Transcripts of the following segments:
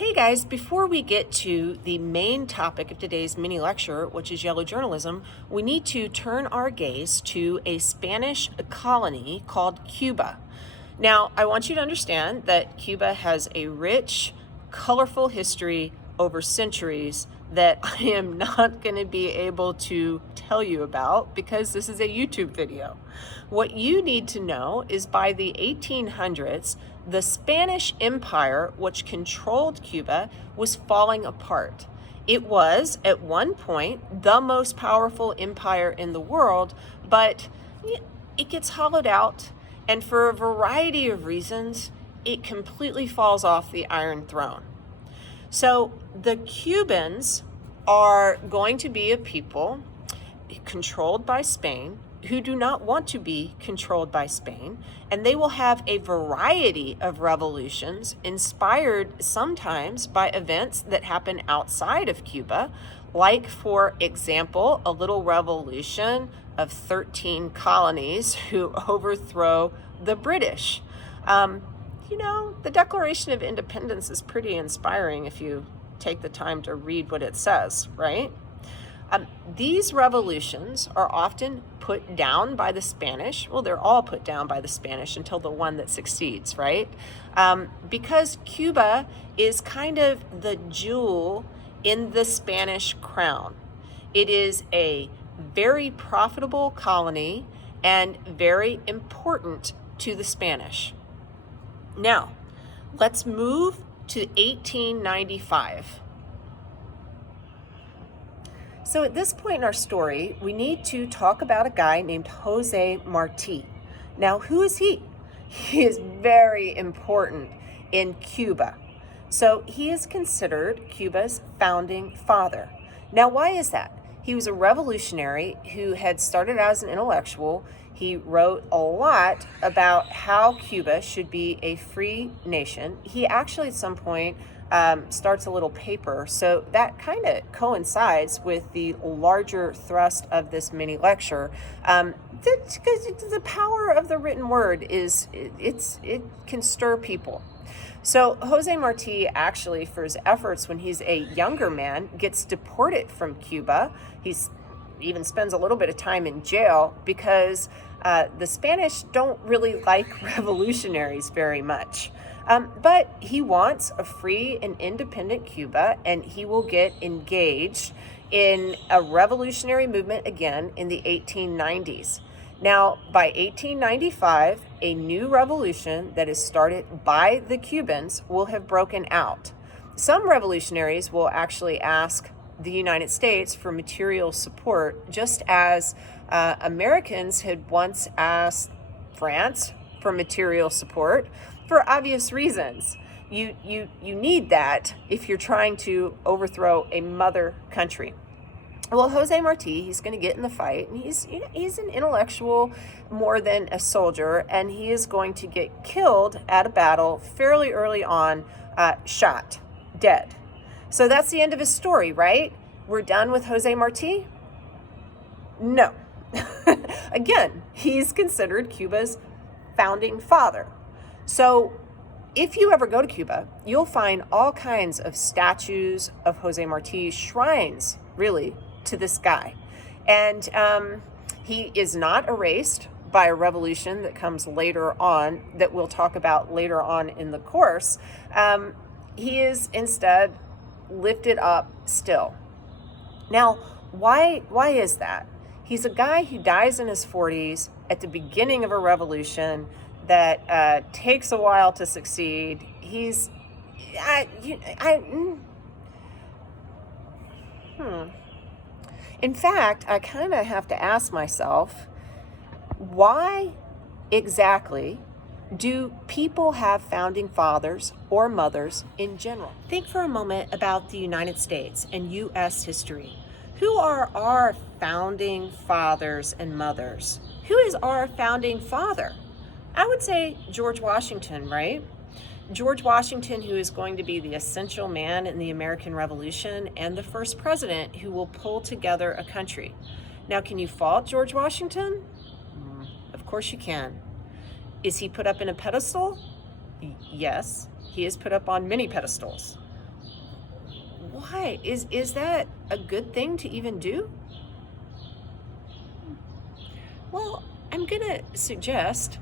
Hey guys, before we get to the main topic of today's mini lecture, which is yellow journalism, we need to turn our gaze to a Spanish colony called Cuba. Now, I want you to understand that Cuba has a rich, colorful history over centuries that I am not going to be able to tell you about because this is a YouTube video. What you need to know is by the 1800s, the Spanish Empire, which controlled Cuba, was falling apart. It was, at one point, the most powerful empire in the world, but it gets hollowed out, and for a variety of reasons, it completely falls off the Iron Throne. So the Cubans are going to be a people controlled by Spain who do not want to be controlled by Spain, and they will have a variety of revolutions inspired sometimes by events that happen outside of Cuba, like, for example, a little revolution of 13 colonies who overthrow the British. The Declaration of Independence is pretty inspiring if you take the time to read what it says, right? These revolutions are often put down by the Spanish. Well, they're all put down by the Spanish until the one that succeeds, right? Because Cuba is kind of the jewel in the Spanish crown. It is a very profitable colony and very important to the Spanish. Now, let's move to 1895. So at this point in our story, we need to talk about a guy named Jose Marti. Now, who is he? He is very important in Cuba. So he is considered Cuba's founding father. Now, why is that? He was a revolutionary who had started out as an intellectual. He wrote a lot about how Cuba should be a free nation. He actually at some point starts a little paper. So that kind of coincides with the larger thrust of this mini lecture. The power of the written word is it can stir people. So Jose Marti actually, for his efforts when he's a younger man, gets deported from Cuba. He even spends a little bit of time in jail because the Spanish don't really like revolutionaries very much. But he wants a free and independent Cuba, and he will get engaged in a revolutionary movement again in the 1890s. Now, by 1895, a new revolution that is started by the Cubans will have broken out. Some revolutionaries will actually ask the United States for material support, just as Americans had once asked France for material support for obvious reasons. You need that if you're trying to overthrow a mother country. Well, Jose Marti, he's going to get in the fight, and he's an intellectual more than a soldier, and he is going to get killed at a battle fairly early on, shot, dead. So that's the end of his story, right? We're done with Jose Marti? No. Again, he's considered Cuba's founding father. So if you ever go to Cuba, you'll find all kinds of statues of Jose Marti, shrines, really, to this guy. And he is not erased by a revolution that comes later on that we'll talk about later on in the course. He is instead lifted up still. Now, why is that? He's a guy who dies in his 40s at the beginning of a revolution that takes a while to succeed. In fact, I kind of have to ask myself, why exactly do people have founding fathers or mothers in general? Think for a moment about the United States and U.S. history. Who are our founding fathers and mothers? Who is our founding father? I would say George Washington, right? George Washington, who is going to be the essential man in the American Revolution and the first president who will pull together a country. Now, can you fault George Washington? Of course you can. Is he put up in a pedestal? Yes, he is put up on many pedestals. Why? Is that a good thing to even do? Well, I'm going to suggest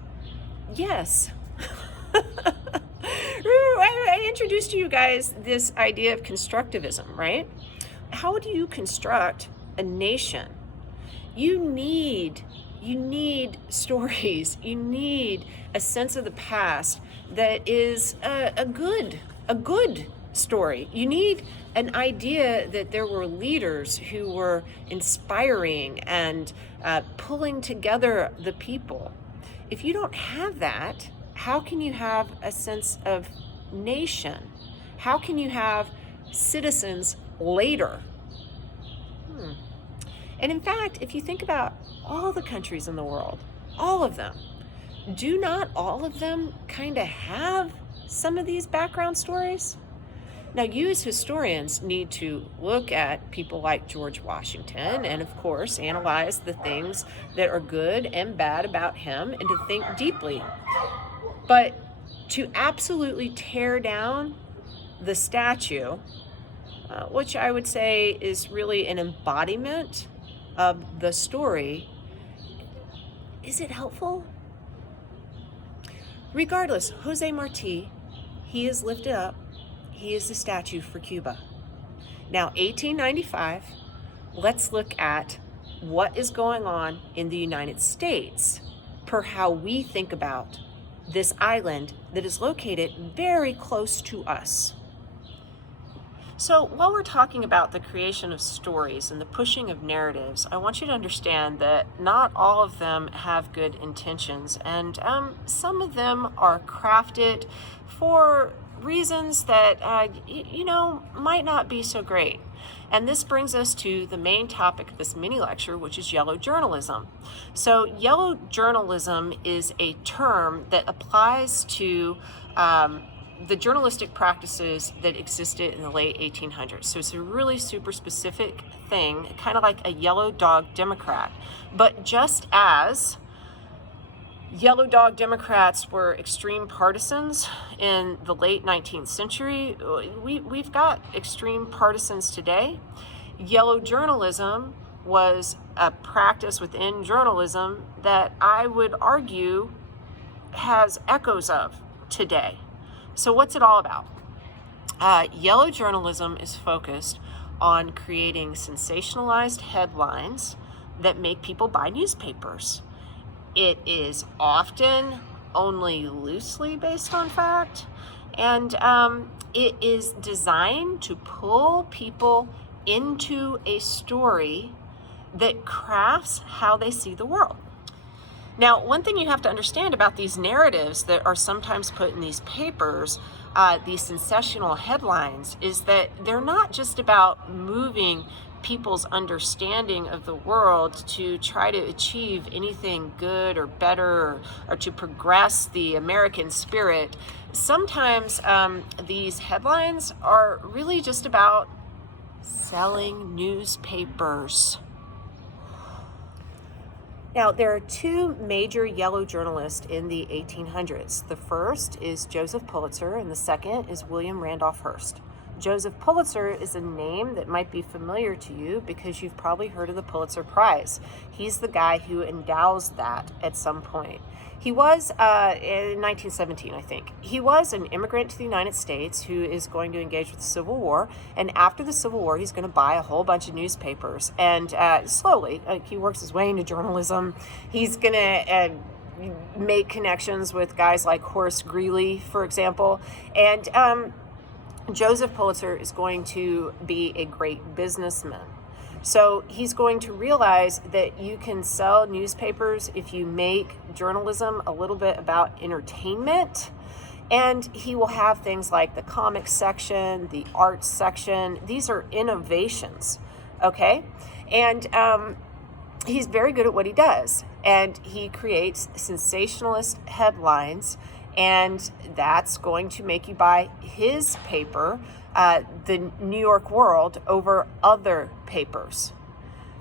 yes. I introduced to you guys this idea of constructivism, right? How do you construct a nation? You need stories. You need a sense of the past that is a good story. You need an idea that there were leaders who were inspiring and pulling together the people. If you don't have that, how can you have a sense of nation? How can you have citizens later? And in fact, if you think about all the countries in the world, all of them, do not all of them kind of have some of these background stories? Now, you as historians need to look at people like George Washington and, of course, analyze the things that are good and bad about him and to think deeply. But to absolutely tear down the statue, which I would say is really an embodiment of the story, is it helpful? Regardless, Jose Marti, he is lifted up. He is the statue for Cuba. Now, 1895, let's look at what is going on in the United States per how we think about this island that is located very close to us. So while we're talking about the creation of stories and the pushing of narratives, I want you to understand that not all of them have good intentions, and some of them are crafted for reasons that, might not be so great. And this brings us to the main topic of this mini lecture, which is yellow journalism. So yellow journalism is a term that applies to the journalistic practices that existed in the late 1800s. So it's a really super specific thing, kind of like a yellow dog Democrat. But just as yellow dog Democrats were extreme partisans in the late 19th century, we've got extreme partisans today. Yellow journalism was a practice within journalism that I would argue has echoes of today. So what's it all about? Yellow journalism is focused on creating sensationalized headlines that make people buy newspapers. It is often only loosely based on fact, and it is designed to pull people into a story that crafts how they see the world. Now, one thing you have to understand about these narratives that are sometimes put in these papers, these sensational headlines, is that they're not just about moving people's understanding of the world to try to achieve anything good or better or to progress the American spirit. Sometimes these headlines are really just about selling newspapers. Now, there are two major yellow journalists in the 1800s. The first is Joseph Pulitzer, and the second is William Randolph Hearst. Joseph Pulitzer is a name that might be familiar to you because you've probably heard of the Pulitzer Prize. He's the guy who endows that at some point. He was, in 1917, I think, he was an immigrant to the United States who is going to engage with the Civil War. And after the Civil War, he's going to buy a whole bunch of newspapers. And slowly, he works his way into journalism. He's going to make connections with guys like Horace Greeley, for example. And Joseph Pulitzer is going to be a great businessman. So he's going to realize that you can sell newspapers if you make journalism a little bit about entertainment. And he will have things like the comics section, the arts section. These are innovations, okay? And he's very good at what he does. And he creates sensationalist headlines, and that's going to make you buy his paper, the New York World, over other papers.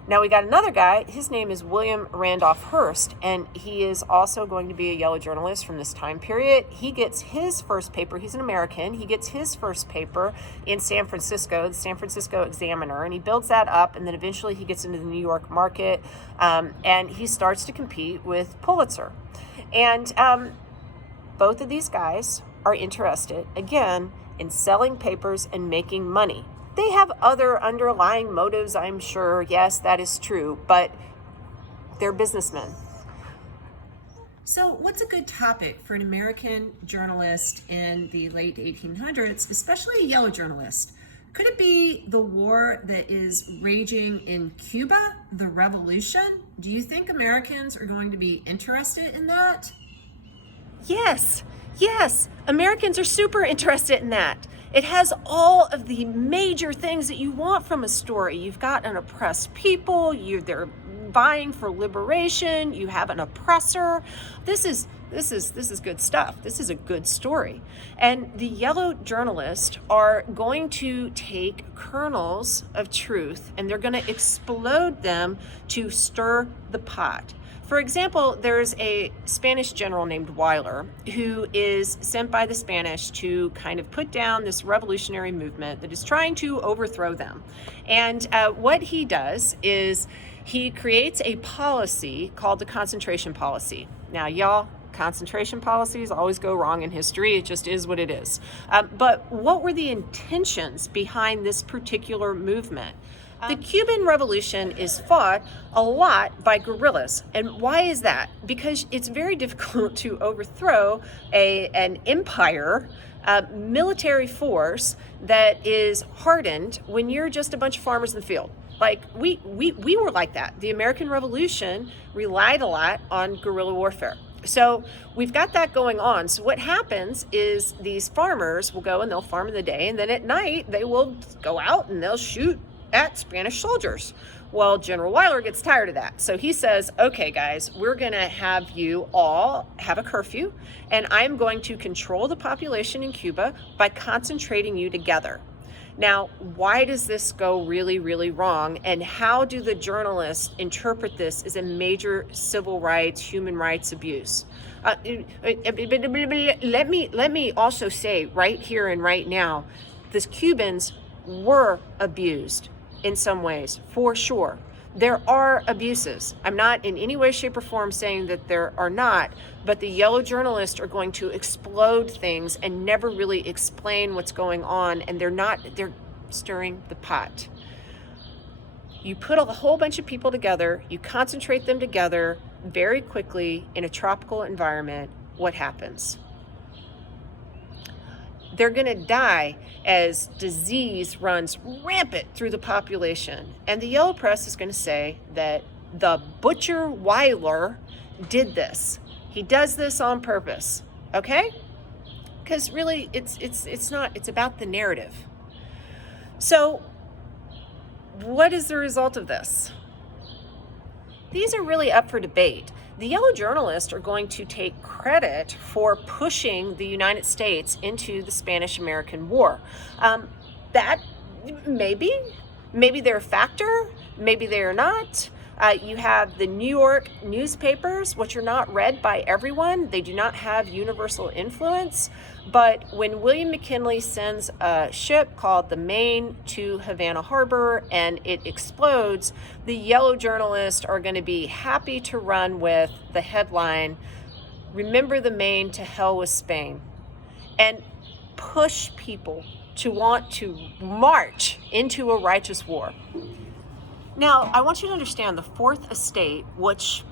Now we got another guy, his name is William Randolph Hearst, and he is also going to be a yellow journalist from this time period. He gets his first paper, he's an American, he gets his first paper in San Francisco, the San Francisco Examiner, and he builds that up, and then eventually he gets into the New York market, and he starts to compete with Pulitzer. And both of these guys are interested, again, in selling papers and making money. They have other underlying motives, I'm sure. Yes, that is true, but they're businessmen. So what's a good topic for an American journalist in the late 1800s, especially a yellow journalist? Could it be the war that is raging in Cuba, the revolution? Do you think Americans are going to be interested in that? Yes, Americans are super interested in that. It has all of the major things that you want from a story. You've got an oppressed people, they're vying for liberation, you have an oppressor. This is good stuff. This is a good story. And the yellow journalists are going to take kernels of truth and they're going to explode them to stir the pot. For example, there's a Spanish general named Weyler who is sent by the Spanish to kind of put down this revolutionary movement that is trying to overthrow them. And what he does is he creates a policy called the concentration policy. Now, y'all, concentration policies always go wrong in history. It just is what it is. But what were the intentions behind this particular movement? The Cuban Revolution is fought a lot by guerrillas. And why is that? Because it's very difficult to overthrow an empire, military force that is hardened when you're just a bunch of farmers in the field. Like we were like that. The American Revolution relied a lot on guerrilla warfare. So we've got that going on. So what happens is these farmers will go and they'll farm in the day, and then at night they will go out and they'll shoot at Spanish soldiers. Well, General Weyler gets tired of that. So he says, okay, guys, we're going to have you all have a curfew, and I'm going to control the population in Cuba by concentrating you together. Now, why does this go really, really wrong? And how do the journalists interpret this as a major civil rights, human rights abuse? Let me also say right here and right now, the Cubans were abused in some ways, for sure. There are abuses. I'm not in any way, shape, or form saying that there are not, but the yellow journalists are going to explode things and never really explain what's going on, and they're stirring the pot. You put a whole bunch of people together, you concentrate them together very quickly in a tropical environment, what happens? They're going to die as disease runs rampant through the population. And the yellow press is going to say that the butcher Weyler did this. He does this on purpose. Okay? Because really, it's not, it's about the narrative. So what is the result of this? These are really up for debate. The yellow journalists are going to take credit for pushing the United States into the Spanish-American War. That maybe they're a factor, maybe they are not. You have the New York newspapers, which are not read by everyone. They do not have universal influence. But when William McKinley sends a ship called the Maine to Havana Harbor and it explodes, the yellow journalists are going to be happy to run with the headline, "Remember the Maine, to hell with Spain," and push people to want to march into a righteous war. Now, I want you to understand the Fourth Estate, which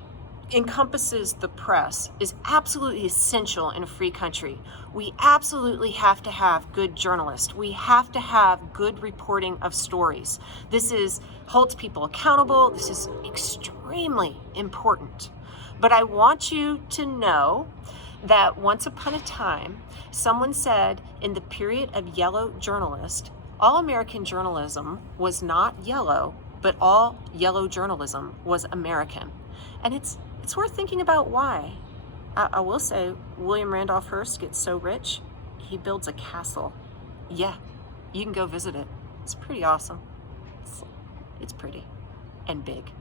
encompasses the press, is absolutely essential in a free country. We absolutely have to have good journalists. We have to have good reporting of stories. This holds people accountable. This is extremely important. But I want you to know that once upon a time, someone said in the period of yellow journalist, all American journalism was not yellow, but all yellow journalism was American. And it's worth thinking about why. I will say, William Randolph Hearst gets so rich, he builds a castle. Yeah, you can go visit it. It's pretty awesome. It's pretty. and big.